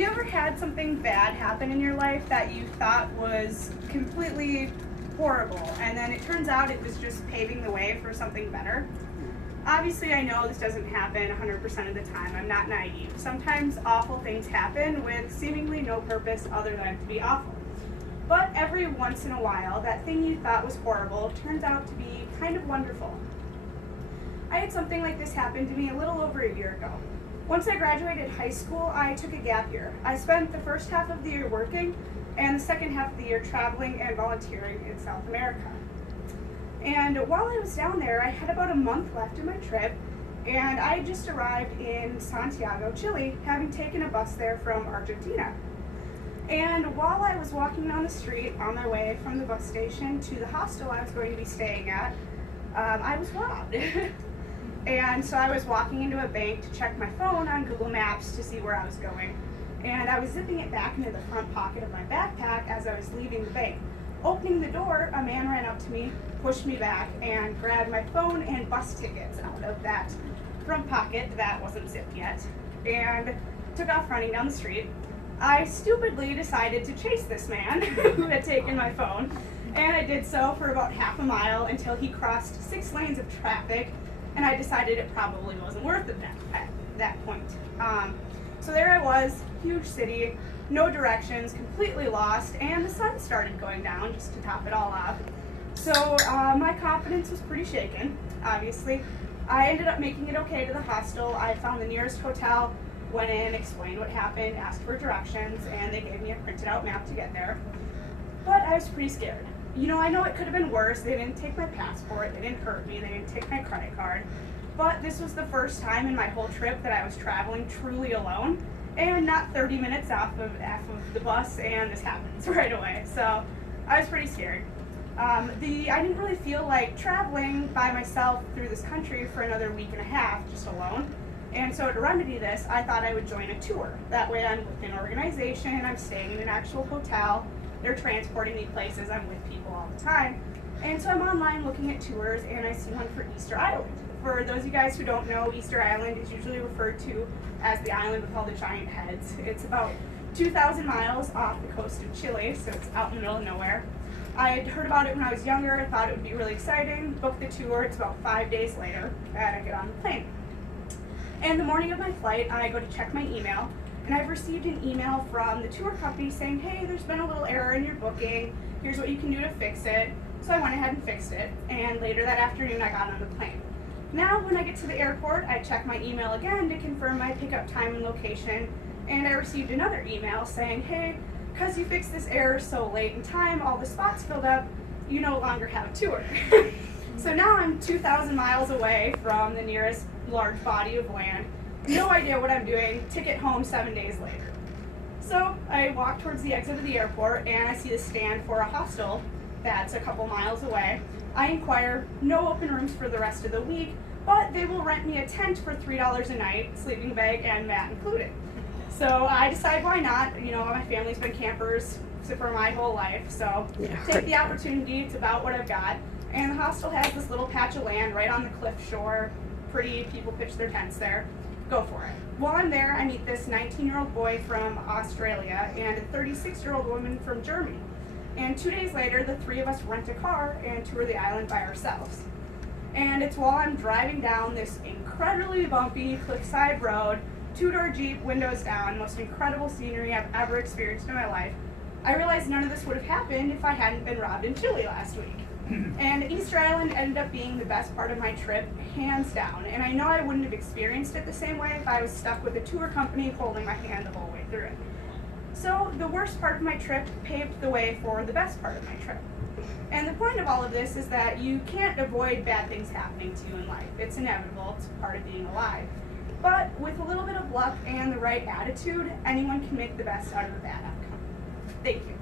Have you ever had something bad happen in your life that you thought was completely horrible, and then it turns out it was just paving the way for something better? Obviously, I know this doesn't happen 100% of the time. I'm not naive. Sometimes awful things happen with seemingly no purpose other than to be awful. But every once in a while, that thing you thought was horrible turns out to be kind of wonderful. I had something like this happen to me a little over a year ago. Once I graduated high school, I took a gap year. I spent the first half of the year working and the second half of the year traveling and volunteering in South America. And while I was down there, I had about a month left in my trip, and I had just arrived in Santiago, Chile, having taken a bus there from Argentina. And while I was walking down the street on my way from the bus station to the hostel I was going to be staying at, I was robbed. And so I was walking into a bank to check my phone on Google Maps to see where I was going. And I was zipping it back into the front pocket of my backpack as I was leaving the bank. Opening the door, a man ran up to me, pushed me back, and grabbed my phone and bus tickets out of that front pocket that wasn't zipped yet, and took off running down the street. I stupidly decided to chase this man who had taken my phone, and I did so for about half a mile until he crossed 6 lanes of traffic, and I decided it probably wasn't worth it at that point. So there I was, huge city, no directions, completely lost, and the sun started going down just to top it all off. So my confidence was pretty shaken, obviously. I ended up making it okay to the hostel. I found the nearest hotel, went in, explained what happened, asked for directions, and they gave me a printed out map to get there. But I was pretty scared. You know, I know it could have been worse. They didn't take my passport, they didn't hurt me, they didn't take my credit card. But this was the first time in my whole trip that I was traveling truly alone, and not 30 minutes off of the bus, and this happens right away. So I was pretty scared. I didn't really feel like traveling by myself through this country for another week and a half, just alone. And so to remedy this, I thought I would join a tour. That way I'm with an organization, I'm staying in an actual hotel, they're transporting me places, I'm with people all the time. And so I'm online looking at tours, and I see one for Easter Island. For those of you guys who don't know, Easter Island is usually referred to as the island with all the giant heads. It's about 2,000 miles off the coast of Chile, so it's out in the middle of nowhere. I had heard about it when I was younger, I thought it would be really exciting, booked the tour. It's about 5 days later that I get on the plane. And the morning of my flight, I go to check my email, and I've received an email from the tour company saying, hey, there's been a little error in your booking, here's what you can do to fix it. So I went ahead and fixed it, and later that afternoon I got on the plane. Now when I get to the airport, I check my email again to confirm my pickup time and location, and I received another email saying, hey, because you fixed this error so late in time, all the spots filled up, you no longer have a tour. So now I'm 2,000 miles away from the nearest large body of land, no idea what I'm doing, ticket home 7 days later. So I walk towards the exit of the airport, and I see the stand for a hostel that's a couple miles away. I inquire, no open rooms for the rest of the week, but they will rent me a tent for $3 a night, sleeping bag and mat included. So I decide why not. You know, my family's been campers for my whole life, so take the opportunity. It's about what I've got. And the hostel has this little patch of land right on the cliff shore. Pretty, people pitch their tents there. Go for it. While I'm there, I meet this 19-year-old boy from Australia and a 36-year-old woman from Germany. And 2 days later, the three of us rent a car and tour the island by ourselves. And it's while I'm driving down this incredibly bumpy cliffside road, two-door Jeep, windows down, most incredible scenery I've ever experienced in my life, I realized none of this would have happened if I hadn't been robbed in Chile last week. And Easter Island ended up being the best part of my trip, hands down. And I know I wouldn't have experienced it the same way if I was stuck with a tour company holding my hand the whole way through it. So the worst part of my trip paved the way for the best part of my trip. And the point of all of this is that you can't avoid bad things happening to you in life. It's inevitable, it's part of being alive. But with a little bit of luck and the right attitude, anyone can make the best out of a bad outcome. Thank you.